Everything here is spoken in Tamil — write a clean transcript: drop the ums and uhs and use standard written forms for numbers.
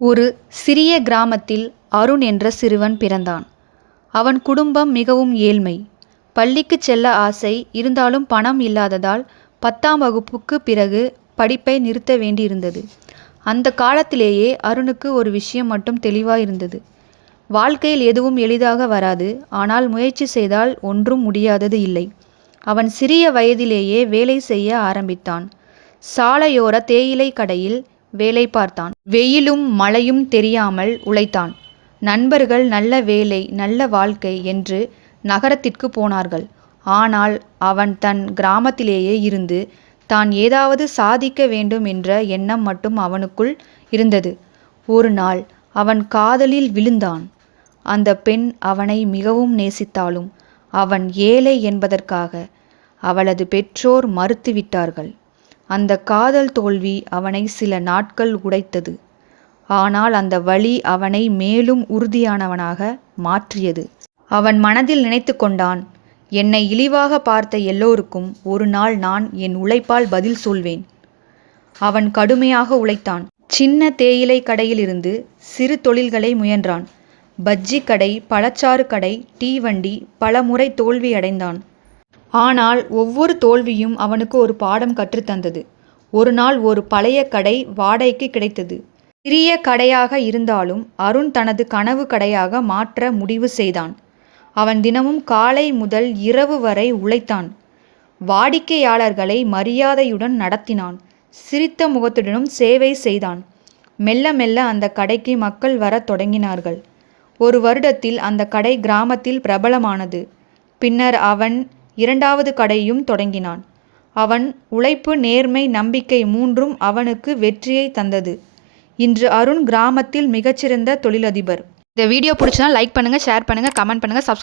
ஒரு சிறிய கிராமத்தில் அருண் என்ற சிறுவன் பிறந்தான். அவன் குடும்பம் மிகவும் ஏழ்மை. பள்ளிக்குச் செல்ல ஆசை இருந்தாலும் பணம் இல்லாததால் 10ஆம் வகுப்புக்கு பிறகு படிப்பை நிறுத்த வேண்டியிருந்தது. அந்த காலத்திலேயே அருணுக்கு ஒரு விஷயம் மட்டும் தெளிவாயிருந்தது. வாழ்க்கையில் எதுவும் எளிதாக வராது. ஆனால் முயற்சி செய்தால் ஒன்றும் முடியாதது இல்லை. அவன் சிறிய வயதிலேயே வேலை செய்ய ஆரம்பித்தான். சாலையோர தேயிலை கடையில் வேலை பார்த்தான். வெயிலும் மழையும் தெரியாமல் உழைத்தான். நண்பர்கள் நல்ல வேலை நல்ல வாழ்க்கை என்று நகரத்திற்கு போனார்கள். ஆனால் அவன் தன் கிராமத்திலேயே இருந்து தான் ஏதாவது சாதிக்க வேண்டும் என்ற எண்ணம் மட்டும் அவனுக்குள் இருந்தது. ஒரு நாள் அவன் காதலில் விழுந்தான். அந்த பெண் அவனை மிகவும் நேசித்தாலும் அவன் ஏழை என்பதற்காக அவளது பெற்றோர் மறுத்துவிட்டார்கள். அந்த காதல் தோல்வி அவனை சில நாட்கள் உடைத்தது. ஆனால் அந்த வலி அவனை மேலும் உறுதியானவனாக மாற்றியது. அவன் மனதில் நினைத்து கொண்டான், என்னை இழிவாக பார்த்த எல்லோருக்கும் ஒரு நாள் நான் என் உழைப்பால் பதில் சொல்வேன். அவன் கடுமையாக உழைத்தான். சின்ன தேயிலை கடையிலிருந்து சிறு தொழில்களை முயன்றான். பஜ்ஜி கடை, பழச்சாறு கடை, டீ வண்டி. பல முறை தோல்வியடைந்தான். ஆனால் ஒவ்வொரு தோல்வியும் அவனுக்கு ஒரு பாடம் கற்றுத்தந்தது. ஒரு நாள் ஒரு பழைய கடை வாடகைக்கு கிடைத்தது. சிறிய கடையாக இருந்தாலும் அருண் தனது கனவு கடையாக மாற்ற முடிவு செய்தான். அவன் தினமும் காலை முதல் இரவு வரை உழைத்தான். வாடிக்கையாளர்களை மரியாதையுடன் நடத்தினான். சிரித்த முகத்துடனும் சேவை செய்தான். மெல்ல மெல்ல அந்த கடைக்கு மக்கள் வரத் தொடங்கினார்கள். ஒரு வருடத்தில் அந்த கடை கிராமத்தில் பிரபலமானது. பின்னர் அவன் 2வது கடையும் தொடங்கினான். அவன் உழைப்பு, நேர்மை, நம்பிக்கை மூன்றும் அவனுக்கு வெற்றியை தந்தது. இன்று அருண் கிராமத்தில் மிகச்சிறந்த தொழிலதிபர். இந்த வீடியோ பிடிச்சா லைக் பண்ணுங்கள், ஷேர் பண்ணுங்கள், கமெண்ட் பண்ணுங்கள், சப்ஸ்கிரைப்